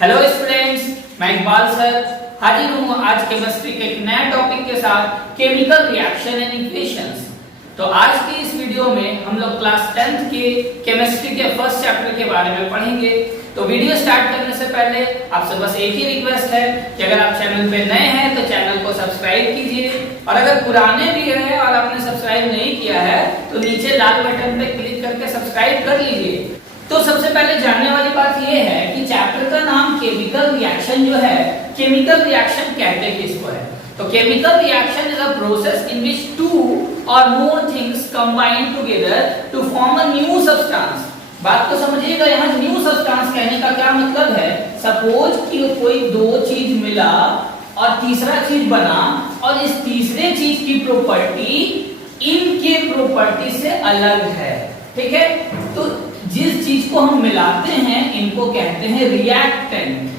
Hello students, मैं Iqbal sir हाजिर हूँ आज केमिस्ट्री के एक नए टॉपिक के साथ केमिकल रिएक्शन एंड इक्वेशंस। तो आज की इस वीडियो में हम लोग क्लास 10th के केमिस्ट्री के फर्स्ट चैप्टर के बारे में पढ़ेंगे। तो वीडियो स्टार्ट करने से पहले आपसे बस एक ही रिक्वेस्ट है कि अगर आप चैनल पे नए हैं तो चैनल को सब्सक्राइब कीजिए, और अगर पुराने भी हैं और आपने सब्सक्राइब नहीं किया है तो नीचे लाल बटन पे क्लिक करके सब्सक्राइब कर लीजिए। तो सबसे पहले जानने वाली बात यह है कि चैप्टर का नाम केमिकल रिएक्शन जो है, केमिकल रिएक्शन कहते किसको है? तो chemical reaction is a process in which two और more things combine together to form a new substance. बात को समझिएगा, यहाँ न्यू सब्सटेंस कहने का क्या मतलब है? सपोज कि कोई दो चीज मिला और तीसरा चीज बना, और इस तीसरे चीज की प्रॉपर्टी इनके प्रॉपर्टी से अलग है। ठीक है, तो जिस चीज को हम मिलाते हैं इनको कहते हैं रिएक्टेंट।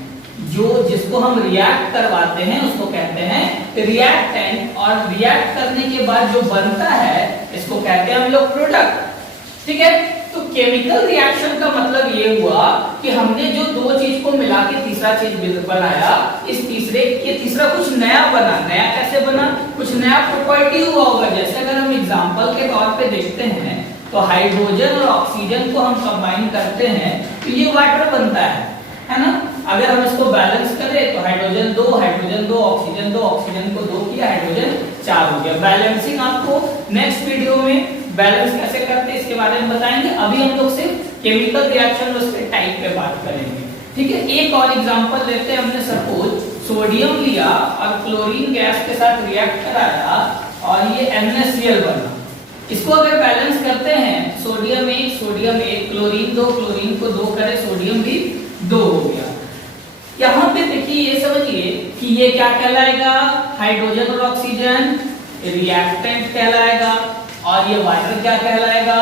जो जिसको हम रिएक्ट करवाते हैं उसको कहते हैं रिएक्टेंट, और रिएक्ट करने के बाद जो बनता है इसको कहते हैं हम लोग प्रोडक्ट। ठीक है, तो केमिकल रिएक्शन का मतलब ये हुआ कि हमने जो दो चीज को मिला के तीसरा चीज बनाया, इस तीसरा कुछ नया बना। नया कैसे बना? कुछ नया प्रॉपर्टी हुआ होगा। जैसे अगर हम एग्जांपल के तौर पे देखते हैं तो हाइड्रोजन और ऑक्सीजन को हम कंबाइन करते हैं तो ये वाटर बनता है ना। अगर हम इसको बैलेंस करें तो हाइड्रोजन 2 ऑक्सीजन 2 ऑक्सीजन को 2 किया, हाइड्रोजन 4 हो गया। बैलेंसिंग आपको नेक्स्ट वीडियो में बैलेंस कैसे करते हैं इसके बारे में बताएंगे। अभी हम लोग सिर्फ केमिकल रिएक्शन और उसके टाइप पे बात करेंगे। ठीक है, एक और एग्जांपल लेते हैं। हमने सपोज सोडियम लिया और क्लोरीन गैस के साथ रिएक्ट कराया और ये NaCl बना। इसको अगर बैलेंस करते हैं, सोडियम 1 क्लोरीन 2, क्लोरीन को 2 करें, सोडियम भी 2 हो गया। यहाँ पे देखिए, ये समझिए कि ये क्या कहलाएगा? हाइड्रोजन और ऑक्सीजन रिएक्टेंट कहलाएगा, और ये वाटर क्या कहलाएगा?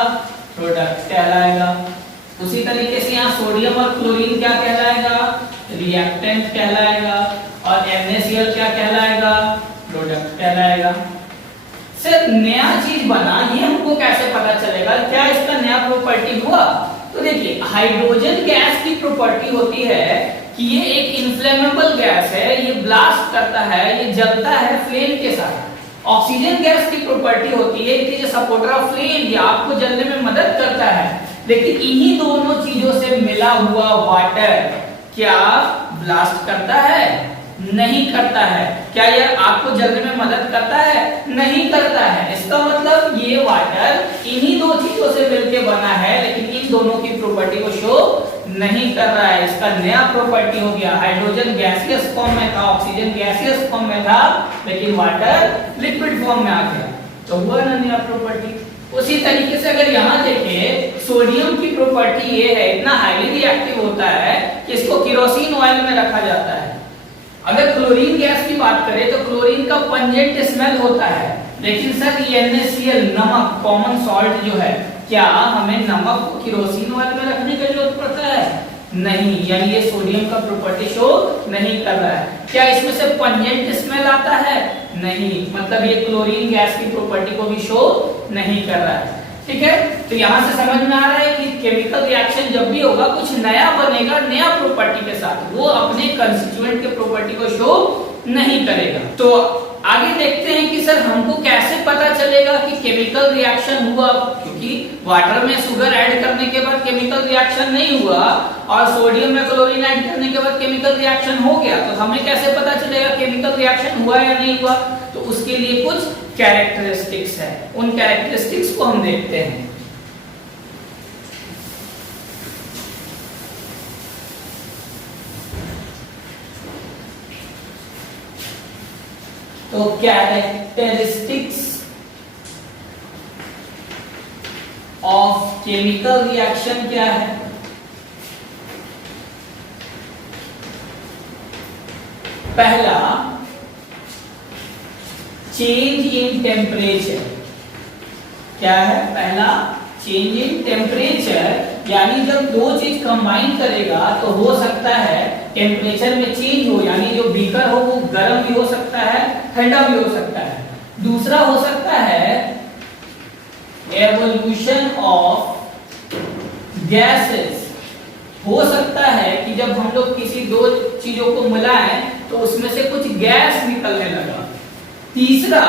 प्रोडक्ट कहलाएगा। उसी तरीके से यहाँ सोडियम और क्लोरीन क्या कहलाएगा? रिएक्टेंट कहलाएगा, और NaCl क्या कहलाएगा? प्रोडक्ट कहलाएगा। सर नया चीज बना, ये हमको कैसे पता चलेगा? क्या इसका नया प्रॉपर्टी हुआ? तो देखिए, हाइड्रोजन गैस की प्रॉपर्टी होती है कि ये एक इन्फ्लेमेबल गैस है, ये ब्लास्ट करता है, ये जलता है फ्लेम के साथ। ऑक्सीजन गैस की प्रॉपर्टी होती है कि ये सपोर्टर ऑफ फ्लेम, ये आपको जलने में मदद करता है। लेकिन इन्हीं दोनों चीजों से मिला हुआ वाटर क्या ब्लास्ट करता है? नहीं करता है। क्या ये आपको जलने में मदद करता है? नहीं करता है। इसका मतलब ये वाटर इन्हीं दो चीजों से मिलके बना है, लेकिन इन दोनों की प्रॉपर्टी को शो नहीं कर रहा है। इसका नया प्रॉपर्टी हो गया। हाइड्रोजन गैसियस फॉर्म में था, ऑक्सीजन गैसियस फॉर्म में था, लेकिन वाटर लिक्विड फॉर्म में आ गया, तो हुआ ना नया प्रॉपर्टी। उसी तरीके से अगर यहाँ देखें, सोडियम की प्रॉपर्टी ये है, इतना हाईली रिएक्टिव होता है कि इसको केरोसिन ऑयल में रखा जाता है। अगर क्लोरीन गैस की बात करें तो क्लोरीन का पंजेंट स्मेल होता है, लेकिन सर NaCl नमक, कॉमन सॉल्ट जो है, क्या हमें नमक को केरोसिन ऑयल में रखने की जरूरत पड़ता है? नहीं, यानी ये सोडियम का प्रॉपर्टी शो नहीं कर रहा है। क्या इसमें से पंजेंट स्मेल आता है? नहीं, मतलब ये क्लोरीन गैस की प्रॉपर्टी को भी शो नहीं कर रहा है। ठीक है, तो यहाँ से समझ में आ रहा है कि केमिकल रिएक्शन जब भी होगा कुछ नया बनेगा, नया प्रॉपर्टी के साथ, वो अपने कंस्टिट्यूएंट के प्रॉपर्टी को शो नहीं करेगा। तो आगे देखते हैं कि सर हमको कैसे पता चलेगा कि केमिकल रिएक्शन हुआ, क्योंकि वाटर में शुगर ऐड करने के बाद केमिकल रिएक्शन नहीं हुआ और सोडियम में क्लोरीन ऐड करने के बाद केमिकल रिएक्शन हो गया, तो हमें कैसे पता चलेगा केमिकल रिएक्शन हुआ या नहीं हुआ? तो उसके लिए कुछ कैरेक्टरिस्टिक्स है, उन कैरेक्टरिस्टिक्स को हम देखते हैं। तो कैरेक्टरिस्टिक्स ऑफ केमिकल रिएक्शन क्या है? पहला, चेंज इन टेम्परेचर। क्या है? पहला, चेंज इन टेम्परेचर, यानी जब दो चीज कंबाइन करेगा तो हो सकता है टेम्परेचर में चेंज हो, यानी जो बीकर हो वो गर्म भी हो सकता है, ठंडा भी हो सकता है। दूसरा हो सकता है एवोल्यूशन ऑफ गैसेस, हो सकता है कि जब हम लोग किसी दो चीजों को मिलाएं तो उसमें से कुछ गैस निकलने लगा। तीसरा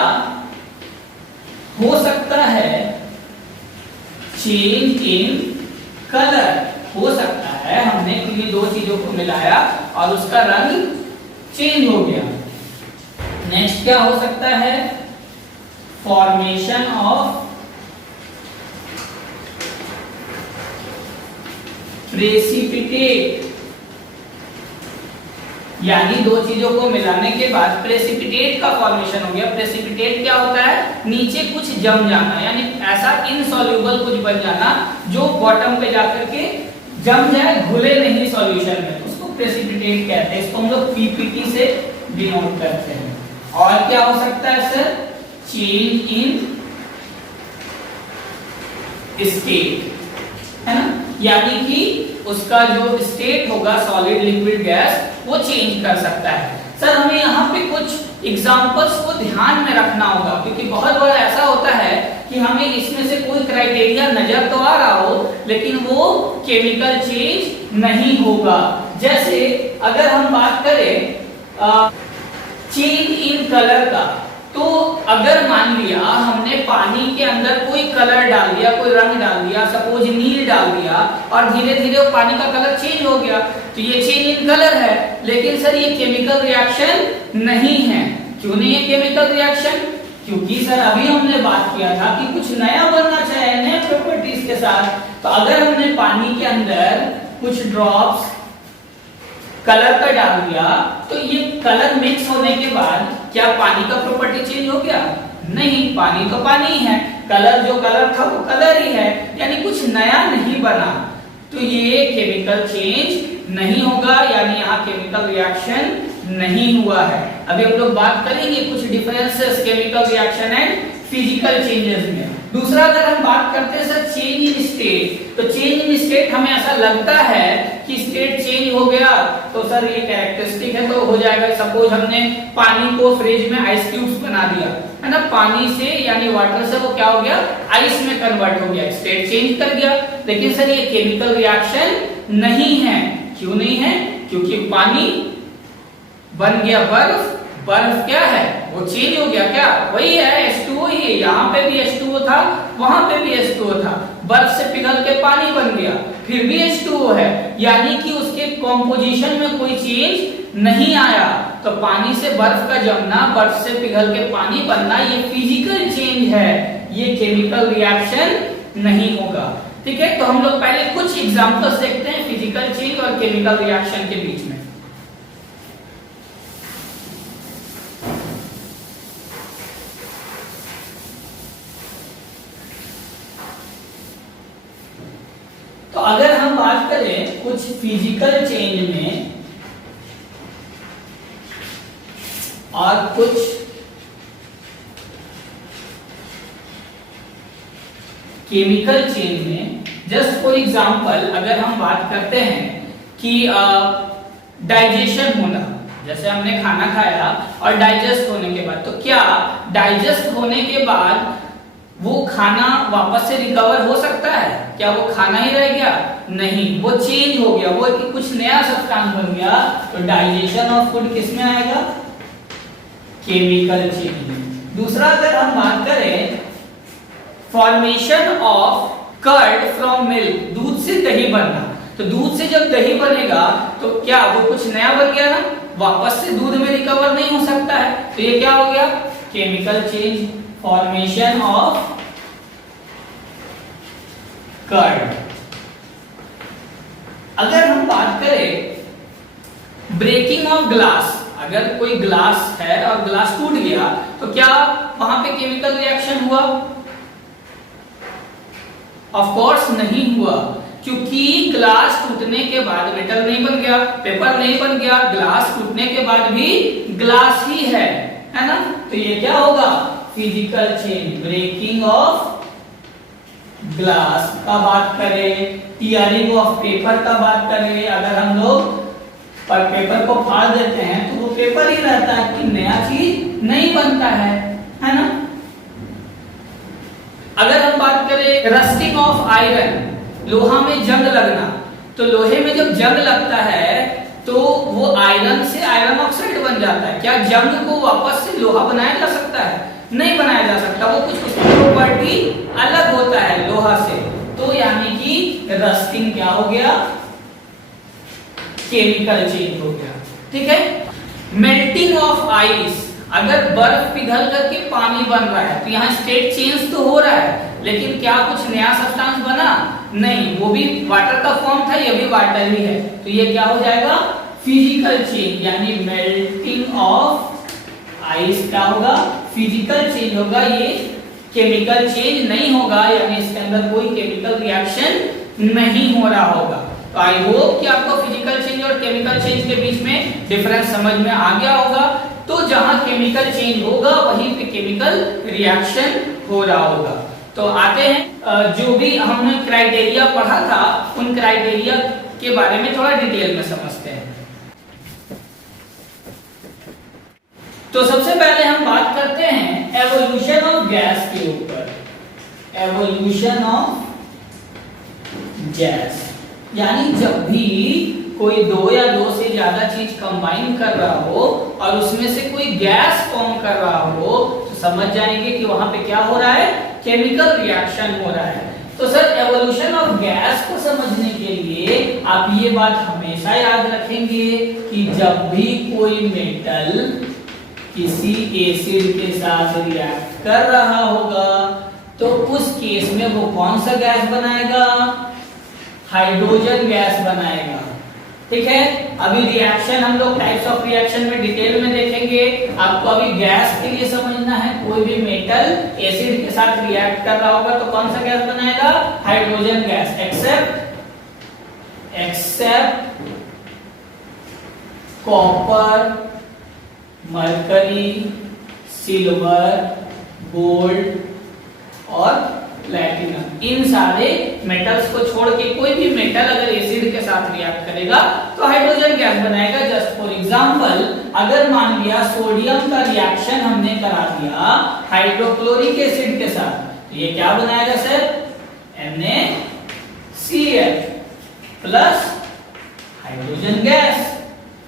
हो सकता है चेंज इन कलर, हो सकता है हमने किन्हीं दो चीजों को मिलाया और उसका रंग चेंज हो गया। नेक्स्ट क्या हो सकता है, फॉर्मेशन ऑफ प्रेसिपिटेट, यानी दो चीजों को मिलाने के बाद प्रेसिपिटेट का फॉर्मेशन हो गया। प्रेसिपिटेट क्या होता है, नीचे कुछ जम जाना, यानी ऐसा इनसॉल्युबल कुछ बन जाना जो बॉटम पे जाकर के जम जाए, घुले नहीं सॉल्यूशन में, उसको प्रेसिपिटेट कहते हैं। इसको हम लोग पीपीटी से डिनोट करते हैं। और क्या हो सकता है सर, चेंज इन स्टेट, है ना, यानी कि उसका जो स्टेट होगा सॉलिड लिक्विड गैस वो चेंज कर सकता है। सर हमें यहाँ पे कुछ एग्जांपल्स को ध्यान में रखना होगा, क्योंकि बहुत बार ऐसा होता है कि हमें इसमें से कोई क्राइटेरिया नजर तो आ रहा हो लेकिन वो केमिकल चेंज नहीं होगा। जैसे अगर हम बात करें चेंज इन कलर का, तो अगर मान लिया हमने पानी के अंदर कोई कलर डाल दिया, कोई रंग डाल दिया, सपोज नील डाल दिया, और धीरे धीरे वो पानी का कलर चेंज हो गया, तो ये चेंज इन कलर है। लेकिन सर ये केमिकल रिएक्शन नहीं है। क्यों नहीं है केमिकल रिएक्शन? क्योंकि सर अभी हमने बात किया था कि कुछ नया बनना चाहिए, नए प्रॉपर्टीज के साथ। तो अगर हमने पानी के अंदर कुछ ड्रॉप्स कलर का डाल दिया, तो ये कलर मिक्स होने के बाद क्या पानी का प्रॉपर्टी चेंज हो गया? नहीं, पानी तो पानी है, कलर जो कलर था वो कलर ही है, यानी कुछ नया नहीं बना, तो ये केमिकल चेंज नहीं होगा, यानी यहाँ केमिकल रिएक्शन नहीं हुआ है। अभी हम लोग बात करेंगे कुछ differences chemical reaction and physical changes में। दूसरा अगर हम बात करते हैं सर चेंज इन स्टेट, तो चेंज इन स्टेट हमें ऐसा लगता है कि स्टेट चेंज हो गया, तो सर ये कैरेक्टरिस्टिक है तो हो जाएगा। सपोज हमने पानी को फ्रिज में आइस क्यूब्स बना दिया, है ना, पानी से यानी वाटर से वो क्या हो गया, आइस में कन्वर्ट हो गया, स्टेट चेंज कर गया। लेकिन सर ये केमिकल रिएक्शन नहीं है। क्यों नहीं है? क्योंकि पानी बन गया बर्फ, बर्फ क्या है, वो चेंज हो गया, क्या वही है, H2O ही है। यहाँ पे भी H2O था, वहां पे भी H2O था, बर्फ से पिघल के पानी बन गया, फिर भी H2O है, यानी कि उसके कॉम्पोजिशन में कोई चेंज नहीं आया। तो पानी से बर्फ का जमना, बर्फ से पिघल के पानी बनना, ये फिजिकल चेंज है, ये केमिकल रिएक्शन नहीं होगा। ठीक है, तो हम लोग पहले कुछ एग्जांपल्स देखते हैं फिजिकल चेंज और केमिकल रिएक्शन के बीच में। तो अगर हम बात करें कुछ फिजिकल चेंज में और कुछ केमिकल चेंज में, जस्ट फॉर एग्जांपल अगर हम बात करते हैं कि डाइजेशन होना, जैसे हमने खाना खाया और डाइजेस्ट होने के बाद, तो क्या डाइजेस्ट होने के बाद वो खाना वापस से रिकवर हो सकता है? क्या वो खाना ही रह गया? नहीं, वो चेंज हो गया, वो कुछ नया सब्सटेंस बन गया। तो डाइजेशन ऑफ फूड किसमें आएगा? Chemical change. दूसरा अगर हम बात करें formation of curd from milk, दूध से दही बनना, तो दूध से जब दही बनेगा तो क्या वो कुछ नया बन गया ना, वापस से दूध में रिकवर नहीं हो सकता है, तो ये क्या हो गया? Chemical change, formation of curd. अगर हम बात करें ब्रेकिंग ऑफ ग्लास, अगर कोई ग्लास है और ग्लास टूट गया तो क्या वहां पे केमिकल रिएक्शन हुआ? ऑफ कोर्स नहीं हुआ, क्योंकि ग्लास टूटने के बाद मेटल नहीं बन गया, पेपर नहीं बन गया, ग्लास टूटने के बाद भी ग्लास ही है ना। तो ये क्या होगा? Physical change, breaking of glass का बात करें, टीयरिंग ऑफ पेपर का बात करें, अगर हम लोग पर पेपर को फाड़ देते हैं तो वो पेपर ही रहता है, कि नया चीज नहीं बनता है ना। अगर हम बात करें रस्टिंग ऑफ आयरन, लोहा में जंग लगना, तो लोहे में जब जंग लगता है तो वो आयरन से आयरन ऑक्साइड बन जाता है। क्या जंग को वापस से लोहा बनाया जा सकता है? नहीं बनाया जा सकता, वो कुछ उसकी प्रॉपर्टी अलग होता है लोहा से। तो यानी कि रस्टिंग क्या हो गया? केमिकल चेंज हो गया। ठीक है। मेल्टिंग ऑफ आइस, अगर बर्फ पिघल करके पानी बन रहा है तो यहाँ स्टेट चेंज तो हो रहा है, लेकिन क्या कुछ नया सब्सटेंस बना? नहीं, वो भी वाटर का फॉर्म था, ये भी वाटर ही है। तो ये क्या हो जाएगा? फिजिकल चेंज, यानी मेल्टिंग ऑफ आइस क्या होगा? फिजिकल चेंज होगा, ये केमिकल चेंज नहीं होगा, यानी इसके अंदर कोई केमिकल रिएक्शन नहीं हो रहा होगा। तो आई होप कि आपको फिजिकल चेंज और केमिकल चेंज के बीच में डिफरेंस समझ में आ गया होगा। तो जहां केमिकल चेंज होगा वहीं पे केमिकल रिएक्शन हो रहा होगा। तो आते हैं, जो भी हमने क्राइटेरिया पढ़ा था उन क्राइटेरिया के बारे में थोड़ा डिटेल में समझते हैं। तो सबसे पहले हम बात करते हैं एवोल्यूशन ऑफ गैस के ऊपर। एवोल्यूशन ऑफ गैस, यानी जब भी कोई दो या दो से ज्यादा चीज कंबाइन कर रहा हो और उसमें से कोई गैस फॉर्म कर रहा हो तो समझ जाएंगे कि वहां पे क्या हो रहा है? केमिकल रिएक्शन हो रहा है। तो सर एवोल्यूशन ऑफ गैस को समझने के लिए आप ये बात हमेशा याद रखेंगे कि जब भी कोई मेटल किसी एसिड के साथ रिएक्ट कर रहा होगा तो उस केस में वो कौन सा गैस बनाएगा? हाइड्रोजन गैस बनाएगा। ठीक है। अभी रिएक्शन हम लोग टाइप्स ऑफ रिएक्शन में डिटेल में देखेंगे। आपको अभी गैस के लिए समझना है, कोई भी मेटल एसिड के साथ रिएक्ट कर रहा होगा तो कौन सा गैस बनाएगा? Hydrogen gas. Except copper, mercury, silver, gold और प्लैटिनम। इन सारे मेटल्स को छोड़ के कोई भी मेटल अगर एसिड के साथ रिएक्ट करेगा तो हाइड्रोजन गैस बनाएगा। जस्ट फॉर एग्जांपल, अगर मान लिया सोडियम का रिएक्शन हमने करा दिया हाइड्रोक्लोरिक एसिड के साथ, तो ये क्या बनाएगा sir? NaCl plus hydrogen gas,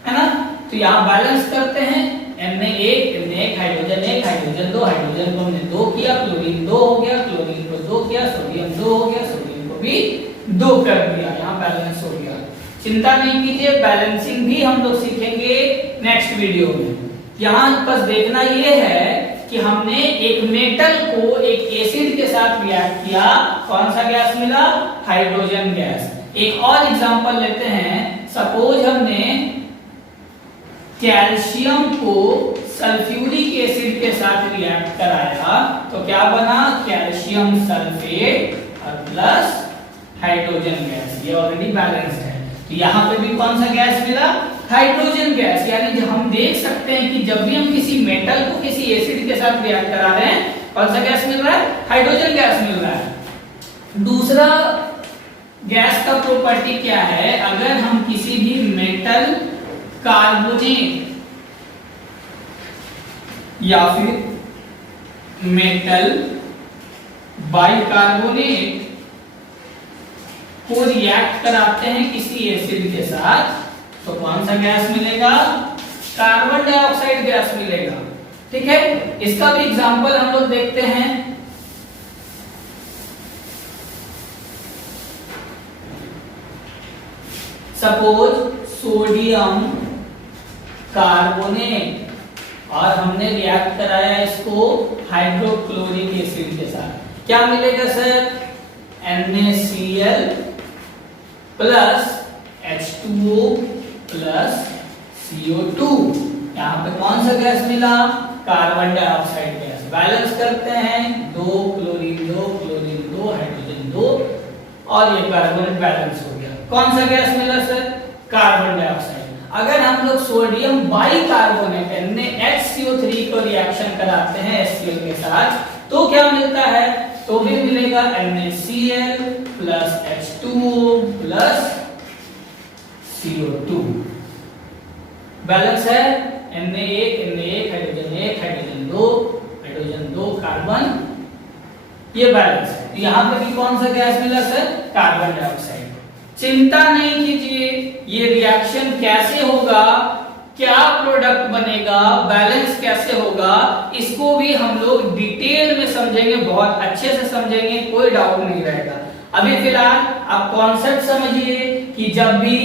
है ना। तो यहां बैलेंस करते हैं, Na1 हाइड्रोजन 1 हाइड्रोजन 2, हाइड्रोजन को हमने 2 किया, क्लोरीन 2 हो गया, क्लोरीन को 2 किया, सोडियम 2 हो गया, सोडियम को भी 2 कर दिया। यहाँ बैलेंस हो गया। चिंता नहीं कीजिए, बैलेंसिंग भी हम लोग सीखेंगे नेक्स्ट वीडियो में। यहाँ बस देखना ये है कि हमने एक मेटल को एक एसिड के साथ रिएक्ट किया, कौन सा गैस मिला? Hydrogen gas. एक और एग्जांपल लेते हैं। सपोज हमने कैल्शियम को सल्फ्यूरिक एसिड के साथ रिएक्ट कराया तो क्या बना? कैल्शियम सल्फेट और प्लस हाइड्रोजन गैस। ये ऑलरेडी बैलेंस है। तो यहाँ पे भी कौन सा गैस मिला? Hydrogen gas. यानी हम देख सकते हैं कि जब भी हम किसी मेटल को किसी एसिड के साथ रिएक्ट करा रहे हैं कौन सा गैस मिल रहा है? हाइड्रोजन गैस मिल रहा है। दूसरा गैस का प्रॉपर्टी क्या है? अगर हम किसी भी मेटल कार्बोनेट या फिर मेटल बाइकार्बोनेट को रिएक्ट कराते हैं किसी एसिड के साथ तो कौन सा गैस मिलेगा? कार्बन डाइऑक्साइड गैस मिलेगा। ठीक है। इसका भी एग्जांपल हम लोग देखते हैं। सपोज सोडियम कार्बोनेट और हमने रिएक्ट कराया इसको हाइड्रोक्लोरिक एसिड के साथ, क्या मिलेगा sir? NaCl plus H2O plus CO2। यहाँ पे कौन सा गैस मिला? Carbon dioxide gas. बैलेंस करते हैं, 2 क्लोरीन 2 क्लोरीन 2 हाइड्रोजन 2 और ये कार्बन बैलेंस हो गया। कौन सा गैस मिला सर? Carbon dioxide. अगर हम लोग सोडियम बाइकार्बोनेट NaHCO3 को रिएक्शन कराते हैं HCl के साथ तो क्या मिलता है? तो भी मिलेगा NaCl plus H2O plus CO2। Balance है Na1 hydrogen 1 hydrogen 2 hydrogen 2 carbon, ये बैलेंस है। यहाँ पे भी कौन सा गैस मिला सर? Carbon dioxide. चिंता नहीं कीजिए, ये रिएक्शन कैसे होगा, क्या प्रोडक्ट बनेगा, बैलेंस कैसे होगा, इसको भी हम लोग डिटेल में समझेंगे, बहुत अच्छे से समझेंगे, कोई डाउट नहीं रहेगा। अभी फिलहाल आप कॉन्सेप्ट समझिए कि जब भी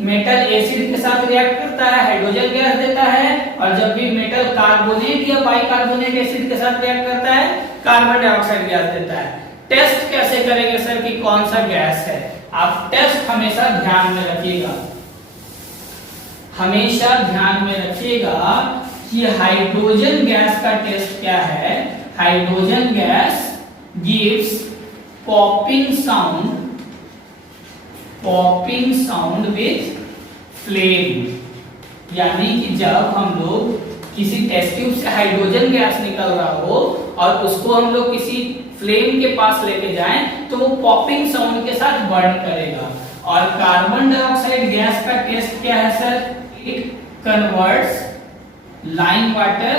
मेटल एसिड के साथ रिएक्ट करता है हाइड्रोजन गैस देता है, और जब भी मेटल कार्बोनेट या बाइकार्बोनेट एसिड के साथ रिएक्ट करता है कार्बन डाइऑक्साइड गैस देता है। टेस्ट कैसे करेंगे सर कि कौन सा गैस है, आप टेस्ट हमेशा ध्यान में रखिएगा, हमेशा ध्यान में रखिएगा कि हाइड्रोजन गैस का टेस्ट क्या है। Hydrogen gas gives popping sound with flame, यानी कि जब हम लोग किसी टेस्ट ट्यूब से हाइड्रोजन गैस निकल रहा हो और उसको हम लोग किसी फ्लेम के पास लेके जाएं तो वो पॉपिंग साउंड के साथ बर्न करेगा। और कार्बन डाइऑक्साइड गैस का टेस्ट क्या है sir, it converts lime water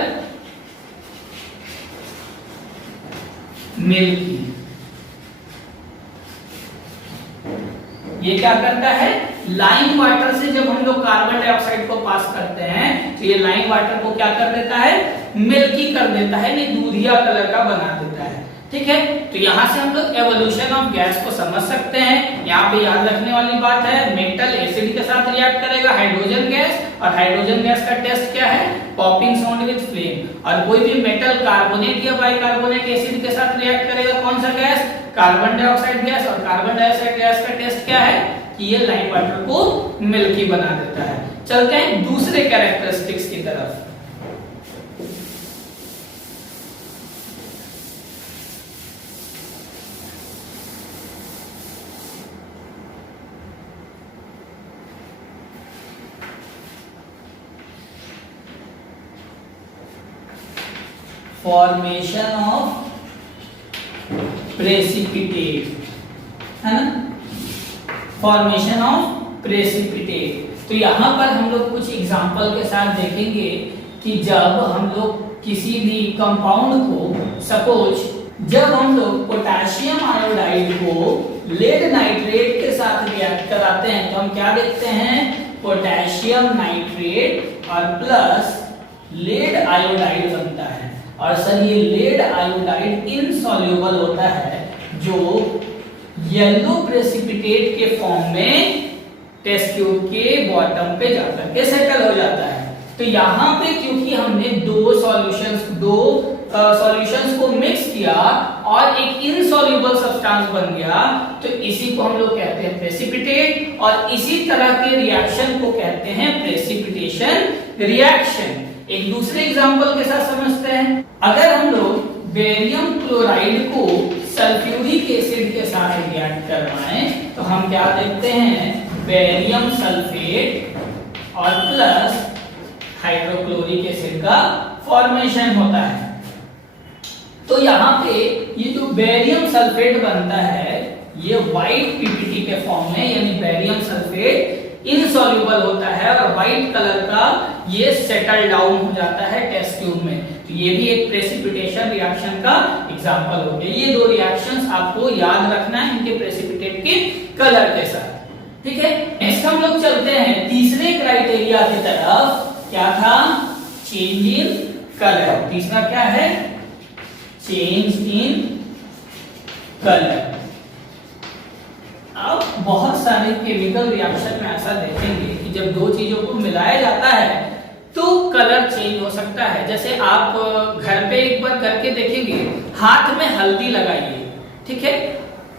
milky. ये क्या करता है, लाइम वाटर से जब हम लोग कार्बन डाइऑक्साइड को पास करते हैं तो ये लाइम वाटर को क्या कर देता है, मिल्की कर देता है, ये दूधिया कलर का बना देता है। ठीक है, तो यहां से हम लोग एवोल्यूशन ऑफ गैस को समझ सकते हैं। यहाँ पे याद रखने वाली बात है, मेटल एसिड के साथ रिएक्ट करेगा हाइड्रोजन गैस, और हाइड्रोजन गैस का टेस्ट क्या है, पॉपिंग साउंड विद फ्लेम। और कोई भी मेटल कार्बोनेट या बाइकार्बोनेट एसिड के साथ रिएक्ट करेगा कौन सा गैस, कार्बन डाइऑक्साइड गैस, और कार्बन डाइऑक्साइड गैस का टेस्ट क्या है कि ये लाइम वाटर को मिल्की बना देता है। चलते हैं दूसरे कैरेक्टरिस्टिक्स की तरफ। फॉर्मेशन ऑफ प्रेसिपिटेट, है ना, फॉर्मेशन ऑफ प्रेसिपिटेट। तो यहाँ पर हम लोग कुछ एग्जांपल के साथ देखेंगे कि जब हम लोग किसी भी कंपाउंड को, सपोज जब हम लोग पोटेशियम आयोडाइड को लेड नाइट्रेट के साथ रिएक्ट कराते हैं तो हम क्या देखते हैं, पोटेशियम नाइट्रेट और प्लस लेड आयोडाइड बनता है। और सर ये लेड आयोडाइड इनसॉल्युबल होता है जो येलो प्रेसिपिटेट के फॉर्म में टेस्ट ट्यूब के बॉटम पे जाकर के सेटल हो जाता है। तो यहाँ पे क्योंकि हमने दो सॉल्यूशंस को मिक्स किया और एक इनसॉल्युबल सब्सटेंस बन गया, तो इसी को हम लोग कहते हैं प्रेसिपिटेट, और इसी तरह के रिएक्शन को कहते हैं प्रेसिपिटेशन रिएक्शन। एक दूसरे एग्जांपल के साथ समझते हैं। अगर हम लोग बेरियम क्लोराइड को सल्फ्यूरिक एसिड के साथ रिएक्ट करवाएं तो हम क्या देखते हैं, बेरियम सल्फेट और प्लस हाइड्रोक्लोरिक एसिड का फॉर्मेशन होता है। तो यहाँ पे ये जो बेरियम सल्फेट बनता है ये व्हाइट पीपीटी के फॉर्म में, यानी बेरियम सल्फेट इनसॉल्युबल होता है और व्हाइट कलर का ये सेटल डाउन हो जाता है टेस्ट ट्यूब में। तो ये भी एक प्रेसिपिटेशन रिएक्शन का एग्जांपल हो गया। ये दो रिएक्शंस आपको याद रखना है इनके प्रेसिपिटेट के कलर के साथ। ठीक है, नेक्स्ट हम लोग चलते हैं तीसरे क्राइटेरिया की तरफ। क्या था, चेंज इन कलर। तीसरा क्या है, चेंज इन कलर। अब बहुत सारे केमिकल रिएक्शन में ऐसा देखेंगे कि जब दो चीजों को मिलाया जाता है तो कलर चेंज हो सकता है। जैसे आप घर पे एक बार करके देखेंगे, हाथ में हल्दी लगाइए, ठीक है,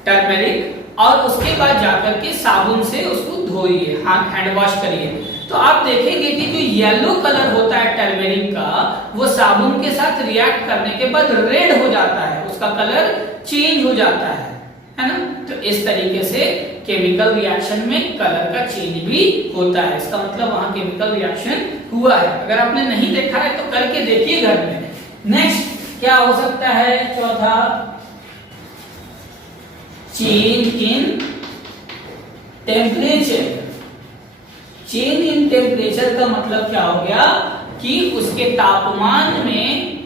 टर्मेरिक, और उसके बाद जाकर के साबुन से उसको धोइए, हाथ हैंड वॉश करिए, तो आप देखेंगे कि जो येलो कलर होता है टर्मेरिक का वो साबुन के साथ रिएक्ट करने के बाद रेड हो जाता है, उसका कलर चेंज हो जाता है ना। तो इस तरीके से केमिकल रिएक्शन में कलर का चेंज भी होता है। इसका मतलब वहां केमिकल रिएक्शन हुआ है। अगर आपने नहीं देखा है तो करके देखिए घर में। नेक्स्ट क्या हो सकता है, चौथा, change in temperature. Change in temperature का मतलब क्या हो गया कि उसके तापमान में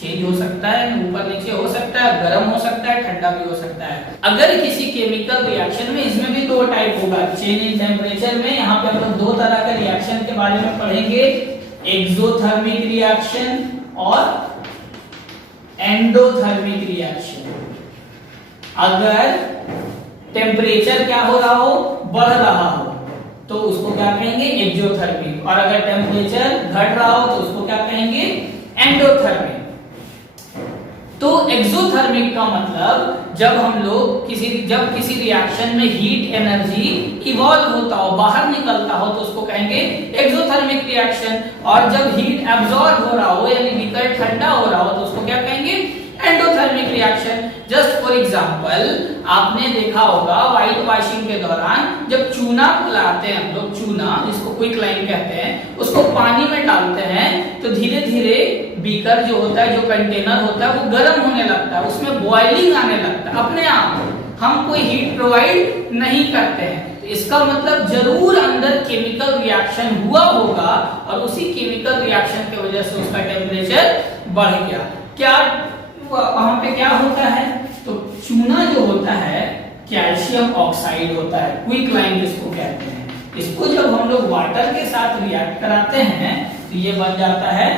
चेंज हो सकता है, ऊपर नीचे हो सकता है, गर्म हो सकता है, ठंडा भी हो सकता है। अगर किसी केमिकल रिएक्शन में, इसमें भी दो टाइप होगा चेंज इन टेम्परेचर में। यहाँ पे हम लोग दो तरह के रिएक्शन के बारे में पढ़ेंगे, एक्सोथर्मिक रिएक्शन और एंडोथर्मिक रिएक्शन। अगर टेम्परेचर क्या हो रहा हो, बढ़ रहा हो, तो उसको क्या कहेंगे, एक्सोथर्मिक। और अगर टेम्परेचर घट रहा हो तो उसको क्या कहेंगे, एंडोथर्मिक। तो एक्सोथर्मिक का मतलब जब किसी रिएक्शन में हीट एनर्जी इवॉल्व होता हो, बाहर निकलता हो, तो उसको कहेंगे एक्सोथर्मिक रिएक्शन। और जब हीट एब्जॉर्ब हो रहा हो यानी बीकर ठंडा हो रहा हो तो उसको क्या कहेंगे, endothermic reaction. Just for example, आपने देखा होगा व्हाइट वॉशिंग के दौरान जब चूना को लाते हैं हम लोग, चूना जिसको क्विकलाइन कहते हैं, उसको पानी में डालते हैं तो धीरे धीरे बीकर जो होता है, जो कंटेनर होता है, वो गर्म होने लगता है, उसमें बॉइलिंग आने लगता है अपने आप। हम कोई हीट प्रोवाइड नहीं करते हैं। तो इसका मतलब जरूर अंदर केमिकल रिएक्शन हुआ होगा और उसी केमिकल रिएक्शन की वजह से उसका टेम्परेचर बढ़ गया। क्या वहां पे क्या होता है, तो चूना जो होता है कैल्शियम ऑक्साइड होता है, क्विकलाइन जिसको कहते हैं। इसको जब हम लोग वाटर के साथ रिएक्ट कराते हैं तो ये बन जाता है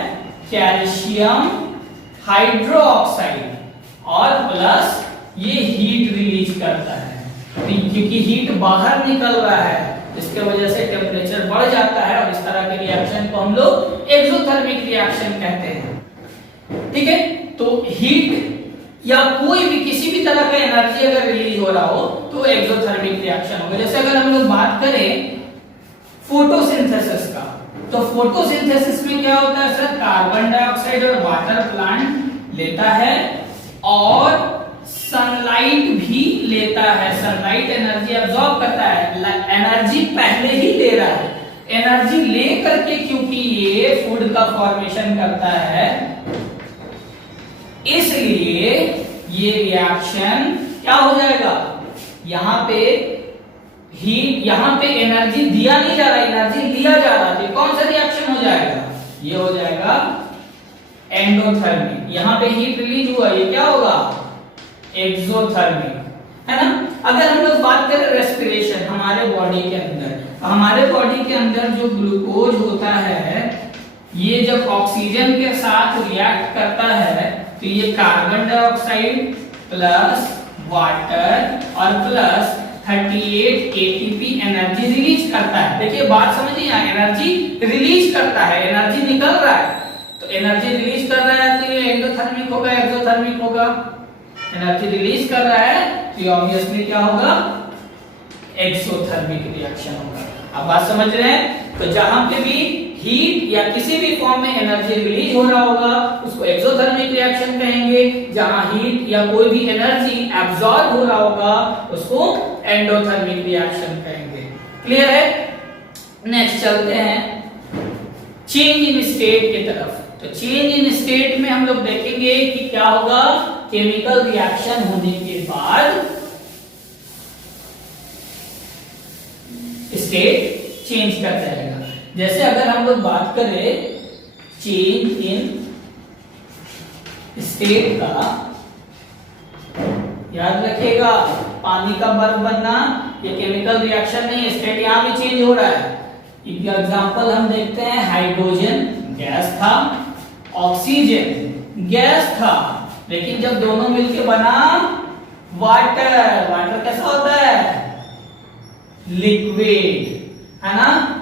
कैल्शियम हाइड्रोक्साइड और प्लस ये हीट रिलीज करता है, क्योंकि हीट बाहर निकल रहा है, इसके वजह से टेम्परेचर बढ़ जाता है और इस तरह के रिएक्शन को हम लोग एक्सोथर्मिक रिएक्शन कहते हैं। ठीक है, तो हीट या कोई भी किसी भी तरह का एनर्जी अगर रिलीज हो रहा हो तो एक्सोथर्मिक रिएक्शन होगा। जैसे अगर हम लोग बात करें फोटोसिंथेसिस का, तो फोटोसिंथेसिस में क्या होता है सर, कार्बन डाइऑक्साइड और वाटर प्लांट लेता है और सनलाइट भी लेता है, सनलाइट एनर्जी एब्जॉर्ब करता है, एनर्जी पहले ही ले रहा है। एनर्जी ले करके क्योंकि ये फूड का फॉर्मेशन करता है, इसलिए ये रिएक्शन क्या हो जाएगा, यहां पे हीट, यहां पे एनर्जी दिया नहीं जा रहा, एनर्जी लिया जा रहा है। कौन सा रिएक्शन हो जाएगा, ये हो जाएगा एंडोथर्मिक। यहां पे हीट रिलीज हुआ, ये क्या होगा, एक्सोथर्मिक, है ना। अगर हम लोग बात करें रेस्पिरेशन, हमारे बॉडी के अंदर, हमारे बॉडी के अंदर जो ग्लूकोज होता है, ये जब ऑक्सीजन के साथ रिएक्ट करता है तो ये कार्बन डाइऑक्साइड प्लस वाटर और प्लस 38 एटीपी एनर्जी रिलीज करता है। देखिए बात समझिए, एनर्जी रिलीज करता है, एनर्जी निकल रहा है, तो एनर्जी रिलीज कर रहा है तो ये एंडोथर्मिक होगा, एक्सोथर्मिक होगा। एनर्जी रिलीज कर रहा है तो ये ऑब्वियसली क्या होगा, एक्सोथर्मिक रिएक्शन होगा। अब बात समझ रहे हैं, तो जहां पे भी हीट या किसी भी फॉर्म में एनर्जी रिलीज हो रहा होगा उसको एक्सोथर्मिक रिएक्शन कहेंगे, जहां हीट या कोई भी एनर्जी एब्सॉर्ब हो रहा होगा उसको एंडोथर्मिक रिएक्शन कहेंगे। क्लियर है। नेक्स्ट चलते हैं चेंज इन स्टेट की तरफ। तो चेंज इन स्टेट में हम लोग देखेंगे कि क्या होगा, केमिकल रिएक्शन होने के बाद स्टेट चेंज कर जाएगा। जैसे अगर हम लोग बात करें चेंज इन स्टेट का, याद रखिएगा पानी का बर्फ बनना ये केमिकल रिएक्शन नहीं है, स्टेट यहां भी चेंज हो रहा है। एग्जांपल हम देखते हैं, हाइड्रोजन गैस था, ऑक्सीजन गैस था, लेकिन जब दोनों मिलके बना वाटर, वाटर कैसा होता है, लिक्विड, है ना।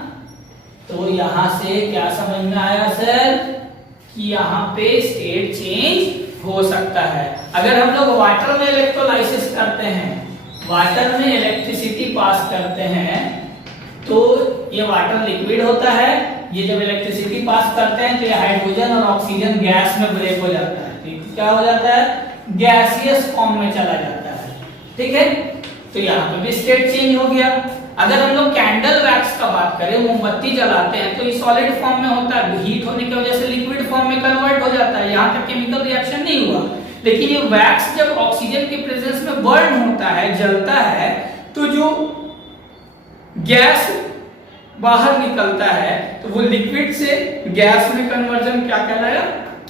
तो यहां से क्या समझ में आया सर, कि यहां पे स्टेट चेंज हो सकता है। अगर हम लोग वाटर में इलेक्ट्रोलाइसिस करते हैं, वाटर में इलेक्ट्रिसिटी पास करते हैं, तो ये वाटर लिक्विड होता है, ये जब इलेक्ट्रिसिटी पास करते हैं तो ये हाइड्रोजन और ऑक्सीजन गैस में ब्रेक हो जाता है, तो क्या हो जाता है, गैसियस फॉर्म में चला जाता है। ठीक है, तो यहाँ पे भी स्टेट चेंज हो गया। अगर हम लोग कैंडल वैक्स का बात करें, मोमबत्ती जलाते हैं तो ये सॉलिड फॉर्म में होता है, हीट होने की वजह से लिक्विड फॉर्म में कन्वर्ट हो जाता है, यहाँ तक केमिकल रिएक्शन नहीं हुआ। लेकिन ये वैक्स जब ऑक्सीजन के प्रेजेंस में बर्न होता है, जलता है, तो जो गैस बाहर निकलता है तो वो लिक्विड से गैस में कन्वर्जन क्या कहलाया,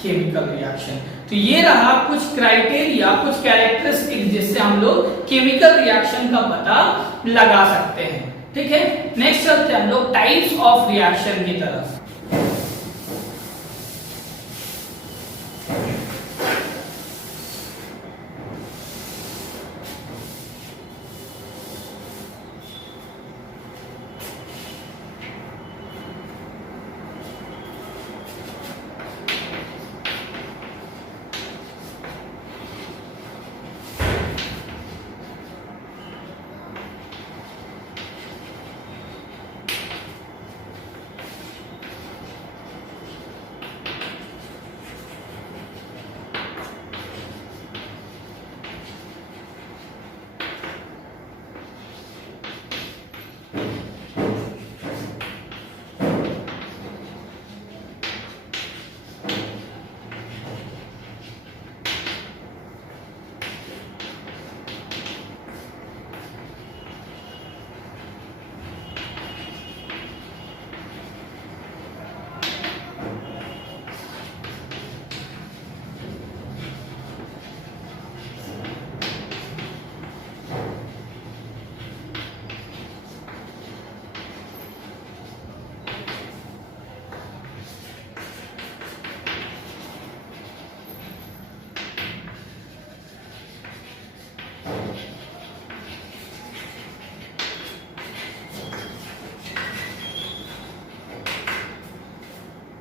केमिकल रिएक्शन। तो ये रहा कुछ क्राइटेरिया, कुछ कैरेक्टरिस्टिक जिससे हम लोग केमिकल रिएक्शन का पता लगा सकते हैं। ठीक है, नेक्स्ट चलते हैं हम लोग टाइप्स ऑफ रिएक्शन की तरफ।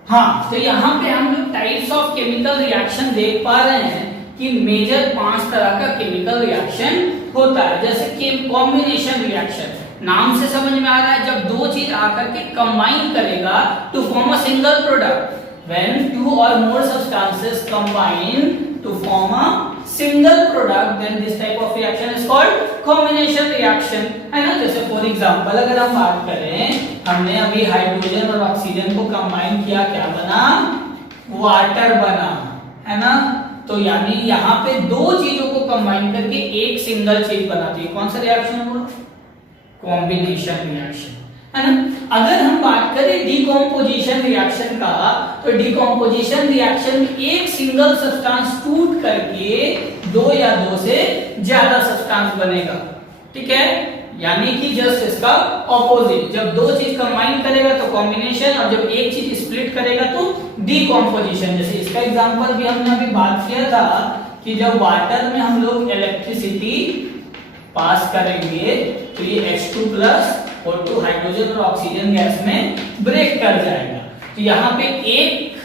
हाँ, तो यहाँ पे हम लोग टाइप्स ऑफ केमिकल रिएक्शन देख पा रहे हैं कि मेजर 5 तरह का केमिकल रिएक्शन होता है। जैसे कि कॉम्बिनेशन रिएक्शन, नाम से समझ में आ रहा है, जब दो चीज आकर के कंबाइन करेगा to form a single product. When two or more substances combine to form a single product, then this type of reaction is called combination reaction, है ना। जैसे फॉर एग्जांपल अगर हम बात करें, हमने अभी हाइड्रोजन और ऑक्सीजन को कंबाइन किया, क्या बना? वाटर बना, है ना। तो यानी यहाँ पे दो चीजों को कंबाइन करके एक सिंगल चीज बनाती है। कौन सा रिएक्शन हुआ? कॉम्बिनेशन रिएक्शन, है ना। अगर हम बात करें डिकम्पोजिशन रिएक्शन का, तो डिकम्पोजिशन रिएक्शन में एक सिंगल सब्सटेंस टूट करके दो या दो से ज्यादा सब्सटेंस बनेगा। ठीक है, यानी कि जस्ट इसका ऑपोजिट, जब दो चीज कंबाइन करेगा तो कॉम्बिनेशन, और जब एक चीज स्प्लिट करेगा तो डिकम्पोजिशन। जैसे इसका एग्जांपल भी हमने अभी बात किया था कि जब वाटर में हम लोग इलेक्ट्रिसिटी पास करेंगे तो ये H2+ और तो हाइड्रोजन और ऑक्सीजन गैस में ब्रेक कर जाएगा। तो यहाँ पे एक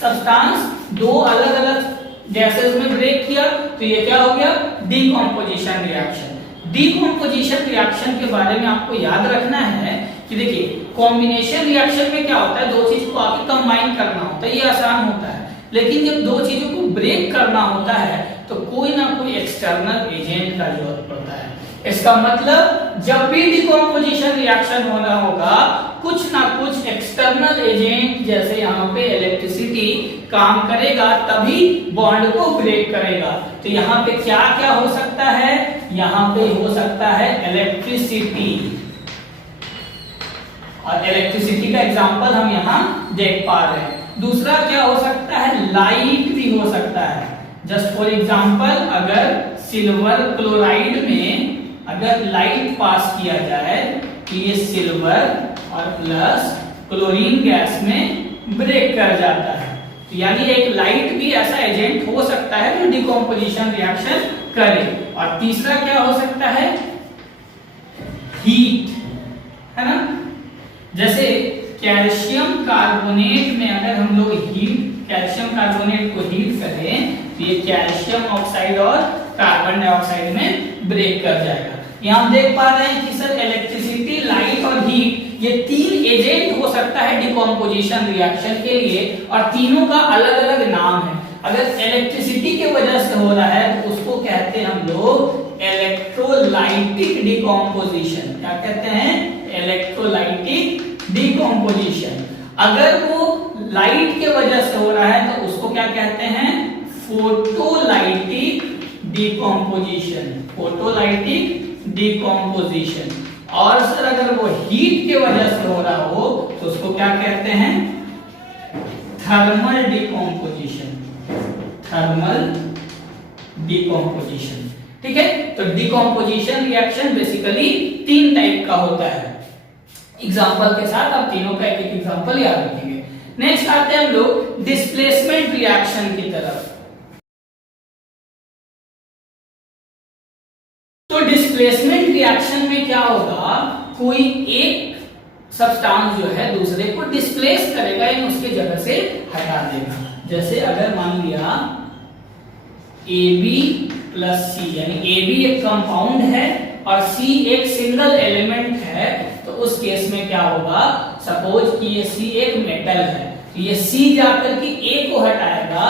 सब्सटेंस दो अलग अलग गैसेस में ब्रेक किया, तो ये क्या हो गया? Decomposition reaction. डिकम्पोजिशन रिएक्शन के बारे में आपको याद रखना है कि देखिए, कॉम्बिनेशन रिएक्शन में क्या होता है, दो चीज को आगे कंबाइन करना होता है, ये आसान होता है। लेकिन जब दो चीजों को ब्रेक करना होता है तो कोई ना कोई एक्सटर्नल एजेंट का जरूरत पड़ता है। इसका मतलब जब भी डिकम्पोजिशन रिएक्शन होना होगा, कुछ ना कुछ एक्सटर्नल एजेंट, जैसे यहाँ पे इलेक्ट्रिसिटी काम करेगा, तभी बॉन्ड को ब्रेक करेगा। तो यहाँ पे क्या क्या हो सकता है? यहाँ पे हो सकता है इलेक्ट्रिसिटी, और इलेक्ट्रिसिटी का एग्जांपल हम यहाँ देख पा रहे हैं। दूसरा क्या हो सकता है? लाइट भी हो सकता है। जस्ट फॉर एग्जांपल, अगर सिल्वर क्लोराइड में अगर लाइट पास किया जाए तो ये सिल्वर और प्लस क्लोरीन गैस में ब्रेक कर जाता है। तो यानी एक लाइट भी ऐसा एजेंट हो सकता है जो डिकम्पोजिशन रिएक्शन करे। और तीसरा क्या हो सकता है? हीट, है ना। जैसे कैल्शियम कार्बोनेट में अगर हम लोग कैल्शियम कार्बोनेट को हीट करें तो ये कैल्शियम ऑक्साइड और कार्बन डाइऑक्साइड में ब्रेक कर जाएगा। यहाँ हम देख पा रहे हैं कि सर इलेक्ट्रिसिटी, लाइट और हीट, ये तीन एजेंट हो सकता है डिकम्पोजिशन रिएक्शन के लिए, और तीनों का अलग अलग नाम है। अगर इलेक्ट्रिसिटी के वजह से हो रहा है तो उसको कहते हैं हम लोग इलेक्ट्रोलाइटिक डिकम्पोजिशन। क्या कहते हैं? Electrolytic decomposition. अगर वो लाइट के वजह से हो रहा है तो उसको क्या कहते हैं? Photolytic decomposition. Photolytic decomposition. और सर अगर वो हीट के वजह से हो रहा हो तो उसको क्या कहते हैं? Thermal decomposition. Thermal decomposition. ठीक है, तो डिकम्पोजिशन रिएक्शन बेसिकली 3 टाइप का होता है। एग्जांपल के साथ आप तीनों का एक एक एग्जांपल याद रखेंगे। नेक्स्ट आते हैं हम लोग डिस्प्लेसमेंट रिएक्शन की तरफ। तो डिस्प्लेसमेंट रिएक्शन में क्या होगा, कोई एक सब्सटेंस जो है दूसरे को डिस्प्लेस करेगा या उसके जगह से हटा देगा। जैसे अगर मान लिया AB प्लस C, यानी AB एक कंपाउंड है और C एक सिंगल एलिमेंट है, तो उस केस में क्या होगा, सपोज कि ये C एक मेटल है, तो ये C जाकर के A को हटाएगा,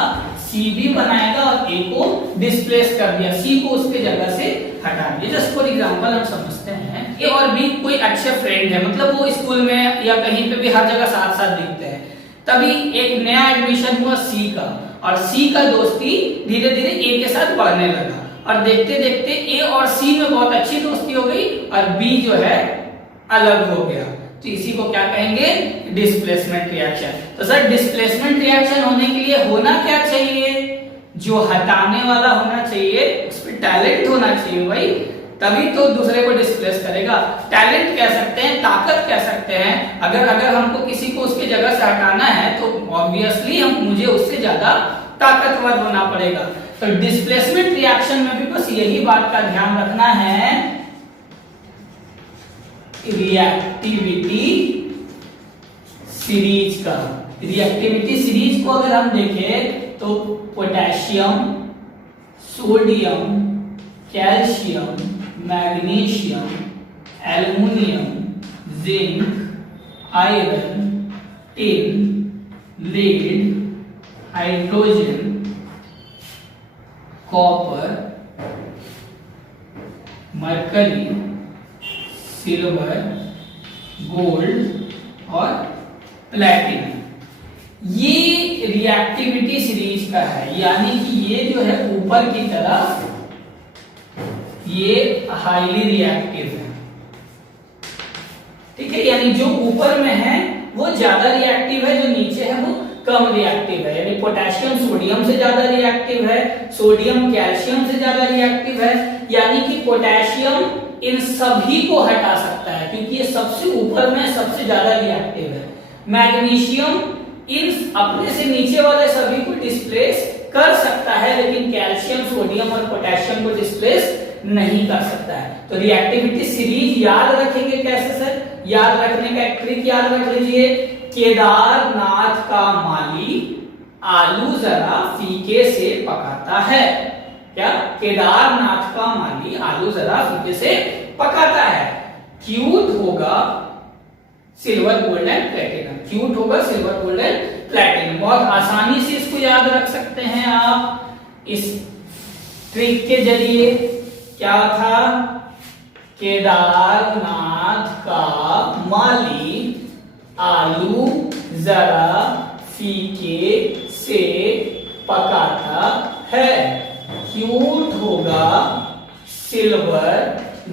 CB बनाएगा और A को डिस्प्लेस कर दिया, C को उसके जगह से हटा दिया। जस्ट फॉर एग्जांपल हम समझते हैं A और B कोई अच्छे फ्रेंड है, मतलब वो स्कूल में या कहीं पे भी हर जगह साथ साथ दिखते हैं। तभी एक नया एडमिशन हुआ C का, और C का दोस्ती धीरे धीरे A के साथ बढ़ने लगा, और देखते देखते A और C में बहुत अच्छी दोस्ती हो गई और B जो है अलग हो गया। तो इसी को क्या कहेंगे, डिस्प्लेसमेंट रिएक्शन। तो सर डिस्प्लेसमेंट रिएक्शन होने के लिए होना क्या चाहिए, जो हटाने वाला होना चाहिए उस पर टैलेंट होना चाहिए भाई, तभी तो दूसरे को डिस्प्लेस करेगा। टैलेंट कह सकते हैं, ताकत कह सकते हैं। अगर हमको किसी को उसके जगह से हटाना है तो ऑब्वियसली मुझे उससे ज्यादा ताकतवर होना पड़ेगा। तो डिस्प्लेसमेंट रिएक्शन में भी बस यही बात का ध्यान रखना है, रिएक्टिविटी सीरीज का। रिएक्टिविटी सीरीज को अगर हम देखें तो potassium, sodium, calcium, magnesium, aluminium, zinc, iron, tin, lead, hydrogen, copper, mercury, silver, gold और प्लैटिनम, ये रिएक्टिविटी सीरीज का है। यानी कि ये जो है ऊपर की तरफ ये हाईली रिएक्टिव है। ठीक है, यानी जो ऊपर में है वो ज्यादा रिएक्टिव है, जो नीचे है वो कम रिएक्टिव है। यानी पोटेशियम सोडियम से ज्यादा रिएक्टिव है, सोडियम कैल्शियम से ज्यादा रिएक्टिव है। यानी कि पोटेशियम इन सभी को हटा सकता है क्योंकि ये सबसे ऊपर में सबसे ज्यादा रिएक्टिव है। मैग्नीशियम इन अपने से नीचे वाले सभी को डिस्प्लेस कर सकता है, लेकिन कैल्शियम, सोडियम और पोटेशियम को डिस्प्लेस नहीं कर सकता है। तो रिएक्टिविटी सीरीज याद रखेंगे कैसे सर, याद रखने का एक ट्रिक याद रख लीजिए। केदारनाथ का माली आलू जरा फीके से पकाता है। क्या, केदारनाथ का माली आलू जरा फीके से पकाता है। क्यूट होगा silver, gold and platinum. Cute होगा सिल्वर, गोल्ड एंड प्लेटिनम। बहुत आसानी से इसको याद रख सकते हैं आप इस ट्रिक के जरिए। क्या था, केदारनाथ का माली आलू जरा फीके से पकाता है। क्यूट होगा सिल्वर,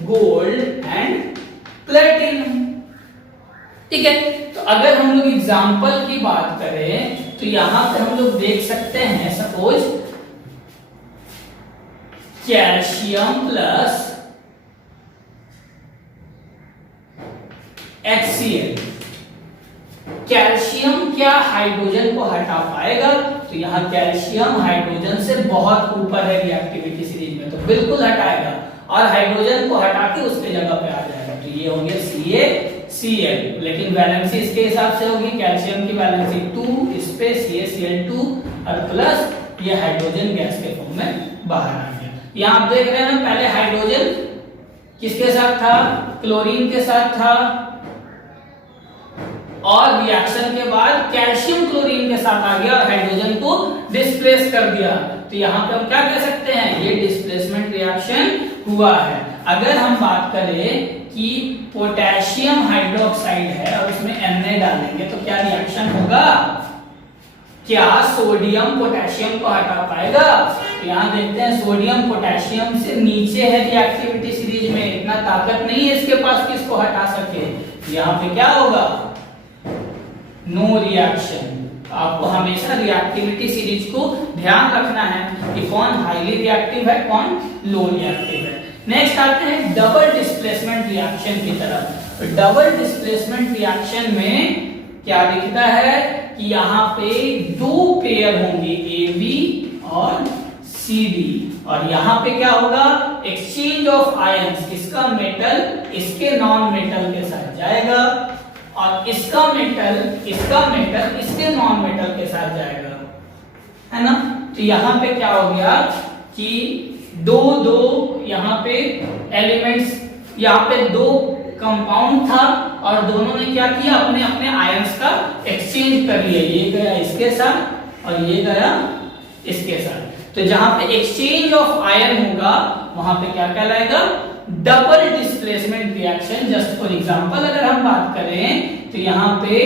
गोल्ड एंड प्लेटिनम। ठीक है, तो अगर हम लोग एग्जाम्पल की बात करें तो यहां पे हम लोग देख सकते हैं, suppose calcium plus HCl। Calcium क्या हाइड्रोजन को हटा पाएगा, तो यहाँ कैल्शियम हाइड्रोजन से बहुत ऊपर है रिएक्टिविटी सीरीज में, तो बिल्कुल हटाएगा और हाइड्रोजन को हटा के उसके जगह पे आ जाएगा। तो ये हो गया CaCl, लेकिन वैलेंसी इसके हिसाब से होगी, कैल्शियम की वैलेंसी 2, इस पे CaCl2 और प्लस ये हाइड्रोजन गैस के फॉर्म में बाहर आ गया। यहाँ आप देख रहे हैं ना, पहले हाइड्रोजन किसके साथ था, क्लोरीन के साथ था, और रिएक्शन के बाद कैल्शियम क्लोरीन के साथ आ गया और हाइड्रोजन को डिस्प्लेस कर दिया। तो यहाँ पे हम क्या कह सकते हैं, ये डिस्प्लेसमेंट रिएक्शन हुआ है। अगर हम बात करें कि पोटेशियम हाइड्रोक्साइड है और उसमें Na डालेंगे तो क्या रिएक्शन होगा, क्या सोडियम पोटेशियम को हटा पाएगा? तो यहाँ देखते हैं सोडियम पोटेशियम से नीचे है रिएक्टिविटी सीरीज में, इतना ताकत नहीं है इसके पास कि इसको हटा सके। यहाँ पे क्या होगा, नो रिएक्शन। आपको हमेशा रिएक्टिविटी सीरीज को ध्यान रखना है कि कौन हाईली रिएक्टिव है, कौन लो रिएक्टिव है। नेक्स्ट आते हैं डबल डिस्प्लेसमेंट रिएक्शन की तरफ। तो डबल डिस्प्लेसमेंट रिएक्शन में क्या दिखता है कि यहाँ पे दो पेयर होंगे AB और CD, और यहाँ पे क्या होगा, एक्सचेंज ऑफ आयंस, इसका मेटल इसके नॉन मेटल के साथ जाएगा और इसका मेटल इसके नॉन मेटल के साथ जाएगा, है ना। तो यहाँ पे क्या हो गया कि दो यहाँ पे एलिमेंट्स, यहाँ पे दो कंपाउंड था और दोनों ने क्या किया, अपने अपने आयंस का एक्सचेंज कर लिया, ये गया इसके साथ और ये गया इसके साथ। तो जहां पे एक्सचेंज ऑफ आयन होगा वहां पे क्या कहलाएगा, double displacement reaction. Just for example अगर हम बात करें तो यहाँ पे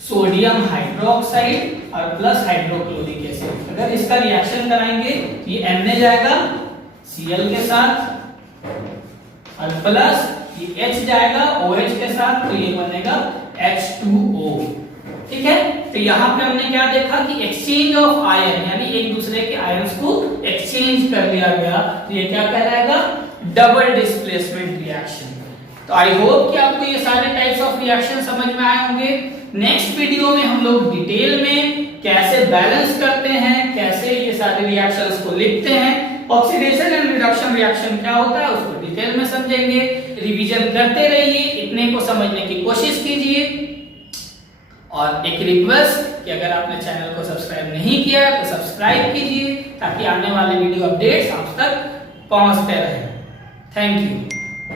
सोडियम हाइड्रोक्साइड और प्लस हाइड्रोक्लोरिक एसिड, अगर इसका रिएक्शन कराएंगे तो ये Na जाएगा Cl के साथ और प्लस ये H जाएगा OH के साथ, तो ये बनेगा H2O। ठीक है, तो यहाँ पे हमने क्या देखा कि एक्सचेंज ऑफ आयन, यानी एक दूसरे के आयंस को एक्सचेंज कर लिया गया, तो ये क्या कहलाएगा, डबल डिस्प्लेसमेंट रिएक्शन। तो आई होप कि आपको ये सारे टाइप्स ऑफ रिएक्शन समझ में आए होंगे। नेक्स्ट वीडियो में हम लोग डिटेल में कैसे बैलेंस करते हैं, कैसे ये सारे रिएक्शंस को लिखते हैं, ऑक्सीडेशन एंड रिडक्शन रिएक्शन क्या होता है उसको डिटेल में समझेंगे। रिवीजन करते रहिए, इतने को समझने की कोशिश कीजिए। और एक रिक्वेस्ट कि अगर आपने चैनल को सब्सक्राइब नहीं किया है तो सब्सक्राइब कीजिए ताकि आने वाले वीडियो अपडेट्स आप तक पहुंचते रहे। Thank you.